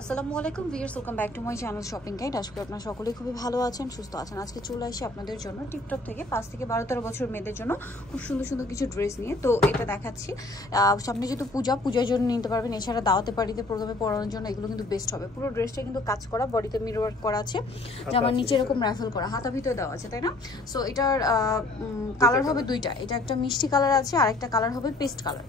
আসসালামু আলাইকুম viewers, welcome back to my channel shopping guide. আশা করি আপনারা সকলেই খুবই ভালো আছেন, সুস্থ আছেন। আজকে চলে আসি আপনাদের জন্য টিকটক থেকে 5 থেকে 12-13 বছর মেয়েদের জন্য খুব সুন্দর সুন্দর কিছু ড্রেস নিয়ে। তো এটা দেখাচ্ছি, সামনে যেহেতু পূজার জন্য নিতে পারবেন, এছাড়া দাওয়াতে পার্টিতে প্রোগ্রামে পরানোর জন্য এগুলো কিন্তু বেস্ট হবে। পুরো ড্রেসটা কিন্তু কাজ করা, বডিতে মিরর ওয়ার্ক করা আছে, জামার নিচে এরকম রাফেল করা, হাতা ভিতরে দেওয়া আছে, তাই না? সো এটার কালার হবে দুইটা, এটা একটা মিষ্টি কালার আছে আর একটা কালার হবে পেস্ট কালার।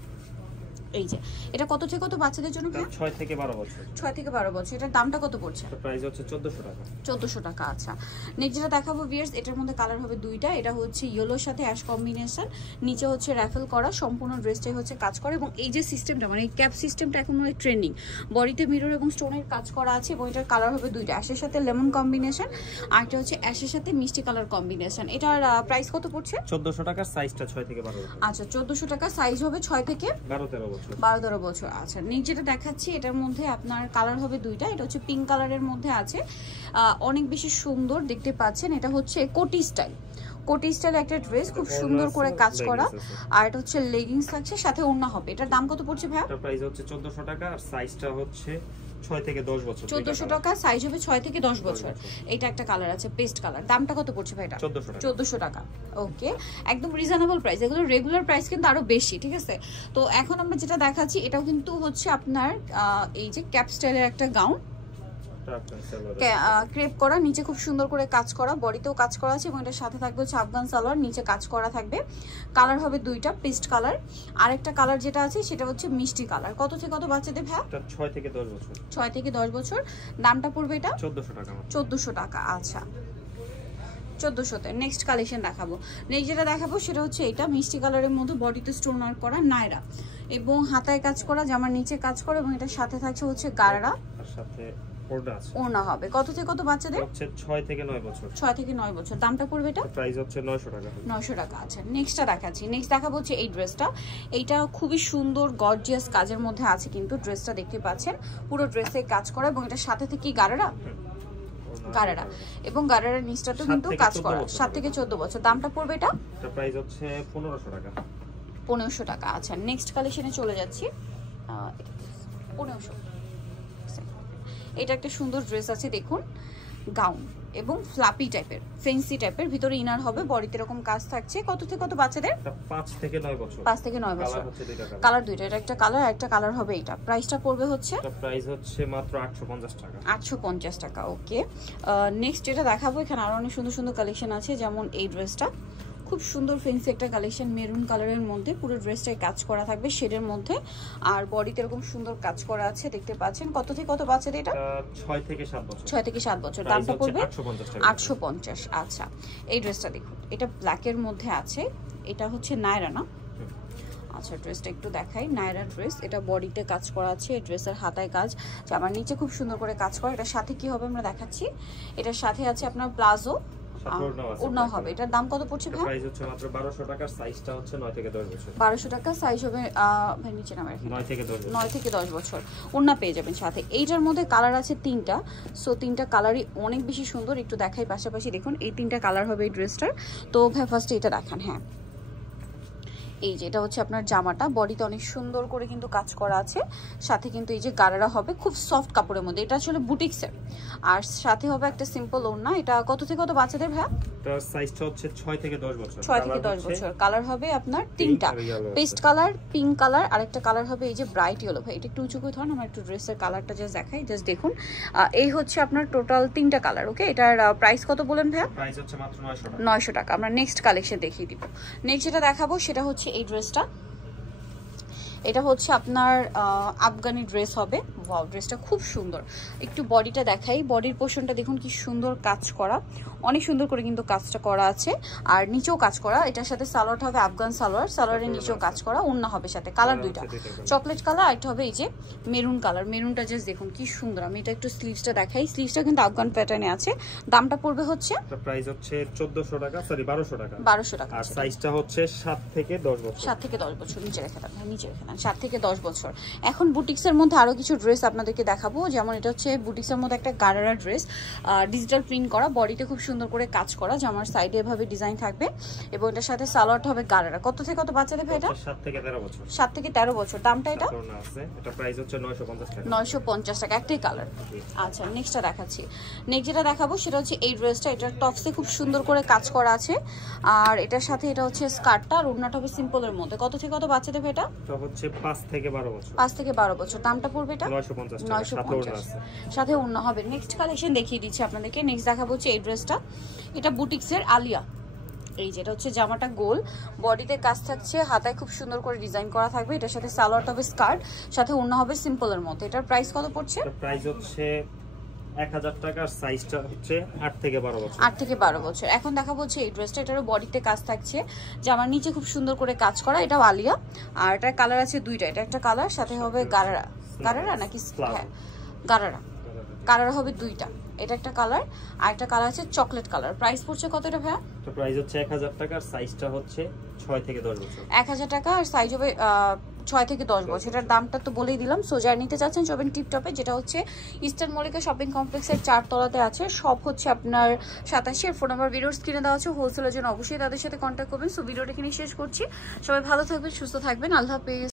এই যে এটা কত থেকে কত বাচ্চাদের জন্য? 6 থেকে 12 বছর। 6 থেকে 12 বছর। এটার দামটা কত পড়ছে? প্রাইস হচ্ছে 1400 টাকা। 1400 টাকা। আচ্ছা, নেক্সট যেটা দেখাবো ভিউয়ার্স, এটার মধ্যে কালার হবে দুইটা। এটা হচ্ছে ইয়েলোর সাথে অ্যাশ কম্বিনেশন, নিচে হচ্ছে রাফেল করা, সম্পূর্ণ ড্রেসটাই হচ্ছে কাজ করে। এবং এই যে সিস্টেমটা, মানে এই ক্যাপ সিস্টেমটা এখন মানে ট্রেন্ডিং, বডিতে মিরর এবং স্টোনের কাজ করা আছে। এবং এটার কালার হবে দুইটা, অ্যাশের সাথে লেমন কম্বিনেশন, আর এটা হচ্ছে অ্যাশের সাথে মিষ্টি কালার কম্বিনেশন। এটার প্রাইস কত পড়ছে? 1400 টাকা, সাইজটা 6 থেকে 12 বছর। আচ্ছা, 1400 টাকা, সাইজ হবে 6 থেকে 12-13 বছর। 12-13 বছর। আচ্ছা, নেক্সট যেটা দেখাচ্ছি, এটার মধ্যে আপনার কালার হবে দুইটা। এটা হচ্ছে পিঙ্ক কালারের মধ্যে আছে, অনেক বেশি সুন্দর দেখতে পাচ্ছেন। এটা হচ্ছে কোটি স্টাইল একটা ড্রেস, খুব সুন্দর করে কাজ করা, আর এটা হচ্ছে লেগিংস থাকছে, সাথে ওড়না হবে। এটার দাম কত পড়ছে ভাই? এটার প্রাইস হচ্ছে 1400 টাকা আর সাইজটা হচ্ছে 6 থেকে 10 বছর। 1400 টাকা, সাইজ হবে 6 থেকে 10 বছর। এটা একটা কালার আছে পেস্ট কালার, দামটা কত পড়ছে ভাই? এটা 1400 টাকা। ওকে, একদম রিজনেবল প্রাইস। এগুলো রেগুলার প্রাইস কিন্তু আরো বেশি, ঠিক আছে? তো এখন আমরা যেটা দেখাচ্ছি, এটাও কিন্তু হচ্ছে আপনার এই যে ক্যাপ স্টাইলের একটা গাউন, ক্রেপ করা, নিচে খুব সুন্দর করে কাজ করা, বডিতেও কাজ করা আছে। এবং এটার সাথে থাকবে হচ্ছে আফগান সালোয়ার, নিচে কাজ করা থাকবে। কালার হবে দুইটা, পেস্ট কালার। আরেকটা কালার যেটা আছে সেটা হচ্ছে মিষ্টি কালার। কত থেকে কত বাচ্চাদের ভাই? 6 থেকে 10 বছর। 6 থেকে 10 বছর। দামটা পড়বে এটা 1400 টাকা। 1400 টাকা। আচ্ছা, 1400-তে নেক্সট কালেকশন দেখাবো। নেক্সট যেটা দেখাবো সেটা হচ্ছে এটা মিষ্টি কালারের মধ্যে, বডিতে স্টোন ওয়ার্ক করা, নায়রা এবং হাতায় কাজ করা, জামার নিচে কাজ করা, এবং এটার সাথে থাকছে হচ্ছে গারারা, আর সাথে ওড়না হবে। কত থেকে কত বাচ্চাদের? হচ্ছে 6 থেকে 9 বছর। 6 থেকে 9 বছর। দামটা পড়বে এটা? প্রাইস হচ্ছে 900 টাকা। 900 টাকা। আচ্ছা, নেক্সটটা দেখাচ্ছি। নেক্সট দেখাবো হচ্ছে এই ড্রেসটা। এইটা খুবই সুন্দর গর্জিয়াস কাজের মধ্যে আছে, কিন্তু ড্রেসটা দেখতে পাচ্ছেন পুরো ড্রেসে কাজ করা, এবং এটার সাথে থেকে গারারা এবং গারারার নিচটাতেও কিন্তু কাজ করা, 7 থেকে 14 বছর। দামটা পড়বে এটা? এটা প্রাইস হচ্ছে 1500 টাকা। 1500 টাকা। আচ্ছা, নেক্সট কালেকশনে চলে যাচ্ছি। 1500। এটা একটা সুন্দর ড্রেস আছে, দেখুন, গাউন এবং ফ্লাপি টাইপের, ফেন্সি টাইপের, ভিতরে ইনার হবে, বডিতে এরকম কাজ থাকছে। কত থেকে কত বাচ্চাদের? 5 থেকে 9 বছর। 5 থেকে 9 বছর। কালার দুইটা, এটা একটা কালার আর একটা কালার হবে। এটা প্রাইসটা পড়বে হচ্ছে, এটা প্রাইস হচ্ছে মাত্র 850 টাকা। 850 টাকা। ওকে, নেক্সট যেটা দেখাবো, এখানে আরো অনেক সুন্দর সুন্দর কালেকশন আছে, যেমন এই ড্রেসটা খুব সুন্দর ফেন্সি একটা কালেকশন, মেরুন কালারের মধ্যে, পুরো ড্রেসটাই কাজ করা থাকবে শেডের মধ্যে, আর বডিতে এরকম সুন্দর কাজ করা আছে, দেখতে পাচ্ছেন। কত থেকে কত বাচ্চাদের এটা? 6 থেকে 7 বছর। 6 থেকে 7 বছর। দামটা পড়বে 850। আচ্ছা, এই ড্রেসটা দেখুন, এটা ব্ল্যাকের মধ্যে আছে, এটা হচ্ছে নায়রা না? আচ্ছা, ড্রেসটা একটু দেখাই, নায়রা ড্রেস। এটা বডিতে কাজ করা আছে, এই ড্রেসের হাতায় কাজ, জামার নিচে খুব সুন্দর করে কাজ করা। এটার সাথে কি হবে আমরা দেখাচ্ছি। এটার সাথে আছে আপনার প্লাজো, ওড়নাও হবে। এটার দাম কত পড়ছে ভাই? প্রাইস হচ্ছে মাত্র 1200 টাকা, সাইজটা হচ্ছে 9 থেকে 10 বছর। 1200 টাকা, সাইজ হবে ভাই নিচে নামে 9 থেকে 10 বছর। 9 থেকে 10 বছর। ওড়না পেয়ে যাবেন সাথে। এইটার মধ্যে কালার আছে 3টা। সো 3টা কালারই অনেক বেশি সুন্দর। একটু দেখাই পাশাপাশি, দেখুন এই 3টা কালার হবে এই ড্রেসটার। তো ভাই ফার্স্টে এটা দেখান। হ্যাঁ, এই যে এটা হচ্ছে আপনার জামাটা, বডিতে অনেক সুন্দর করে কিন্তু কাজ করা আছে, সাথে কিন্তু এই যে গারারা হবে খুব সফট কাপড়ের মধ্যে। এটা আসলে বুটিক্সের, আর সাথে হবে একটা সিম্পল ওড়না। এটা কত থেকে কত বাচ্চাদের ভাই? তার সাইজটা হচ্ছে 6 থেকে 10 বছর। 6 থেকে 10 বছর। কালার হবে আপনার 3টা, পেস্ট কালার, পিঙ্ক কালার, আর একটা কালার হবে এই যে ব্রাইট ইয়েলো। ভাই এটা একটু উঁচু করে ধরুন, আমার একটু ড্রেসের কালারটা জাস্ট দেখাই। জাস্ট দেখুন, এই হচ্ছে আপনার টোটাল 3টা কালার। ওকে, এটার প্রাইস কত বলেন ভাই? প্রাইস হচ্ছে মাত্র 900 টাকা। 900 টাকা। আমরা নেক্সট কালেকশন দেখিয়ে দিব। নেক্সট যেটা দেখাবো সেটা হচ্ছে এই ড্রেসটা। এটা হচ্ছে আপনার আফগানি ড্রেস হবে। ওয়াও, ড্রেসটা খুব সুন্দর। একটু বডিটা দেখাই, বডির পোর্শনটা দেখুন কি সুন্দর কাজ করা, অনেক সুন্দর করে কিন্তু কাজটা করা আছে, আর নিচেও কাজ করা। এটার সাথে সালোয়ারটা হবে আফগান সালোয়ার, সালোয়ারের নিচেও কাজ করা, ওড়না হবে সাথে। কালার দুইটা, চকলেট কালার, আর একটা হবে এই যে মেরুন কালার। মেরুনটা জাস্ট দেখুন কি সুন্দর। আমি এটা একটু স্লিভসটা দেখাই, স্লিভসটা কিন্তু আফগান প্যাটার্নে আছে। দামটা পড়বে হচ্ছে, প্রাইস হচ্ছে 1400 টাকা, সরি 1200 টাকা। 1200 টাকা। আর সাইজটা হচ্ছে 7 থেকে 10 বছর। 7 থেকে 10 বছর। নিচে রেখে দেন, নিচে রেখে দেন, 7 থেকে 10 বছর। এখন বুটিক্সের মধ্যে আরো কিছু ড্রেস ড্রেস আপনাদেরকে দেখাবো। যেমন এটা হচ্ছে বুটিক্সের মধ্যে একটা গারারা ড্রেস, ডিজিটাল প্রিন্ট করা, বডিতে খুব সুন্দর করে কাজ করা, জামার সাইডে এভাবে ডিজাইন থাকবে এবং এটার সাথে সালোয়ারটা হবে গারারা। কত থেকে কত বাচ্চাদের ভাই এটা? 7 থেকে 13 বছর। 7 থেকে 13 বছর। দামটা এটা আছে, এটা প্রাইস হচ্ছে 950 টাকা। 950 টাকা, একটাই কালার। আচ্ছা নেক্সটটা দেখাচ্ছি। নেক্সট যেটা দেখাবো সেটা হচ্ছে এই ড্রেসটা। এটার টপসে খুব সুন্দর করে কাজ করা আছে আর এটার সাথে এটা হচ্ছে স্কার্টটা আর ওড়নাটা হবে সিম্পলের মধ্যে। কত থেকে কত বাচ্চাদের ভাই এটা? এটা হচ্ছে 5 থেকে 12 বছর। 5 থেকে 12 বছর। দামটা পড়বে এটা 950 টাকা। 950 সাথে ওড়না হবে। নেক্সট কালেকশন দেখিয়ে দিচ্ছি আপনাদেরকে। নেক্সট দেখাবো হচ্ছে এই ড্রেসটা। এটা বুটিক্সের আলিয়া। এই যেটা হচ্ছে জামাটা গোল, বডিতে কাজ থাকছে, হাতায় খুব সুন্দর করে ডিজাইন করা থাকবে। এটার সাথে সালোয়ারটা হবে স্কার্ট, সাথে ওড়না হবে সিম্পলের মধ্যে। এটার প্রাইস কত পড়ছে? এটার প্রাইস হচ্ছে 1000 টাকা আর সাইজটা হচ্ছে 8 থেকে 12 বছর। 8 থেকে 12 বছর। এখন দেখাবো হচ্ছে এই ড্রেসটা। এটারও বডিতে কাজ থাকছে, জামার নিচে খুব সুন্দর করে কাজ করা। এটাও আলিয়া আর এটার কালার আছে দুইটা। এটা একটা কালার, সাথে হবে গারারা। গারারা নাকি? হ্যাঁ গারারা। কালার হবে দুইটা। এটা একটা কালার আর একটা কালার আছে চকলেট কালার। প্রাইস পড়ছে কত এটা ভাইয়া? তো প্রাইস হচ্ছে 1000 টাকা আর সাইজটা হচ্ছে 6 থেকে 10 বছর। 1000 টাকা আর সাইজ হবে 6 থেকে 10 বছর। এটার দামটা তো বলেই দিলাম। সো যারা নিতে চাচ্ছেন চবেন টিপটপে, যেটা হচ্ছে ইস্টার্ন মল্লিকা শপিং কমপ্লেক্সের 4 তলাতে আছে। সব হচ্ছে আপনার 87 এর ফোন নাম্বার ভিডিওর স্ক্রিনে দেওয়া আছে। হোলসেলের জন্য অবশ্যই তাদের সাথে কন্ট্যাক্ট করবেন। সো ভিডিওটা এখানে শেষ করছি। সবাই ভালো থাকবেন, সুস্থ থাকবেন। আল্লাহ হাফেজ।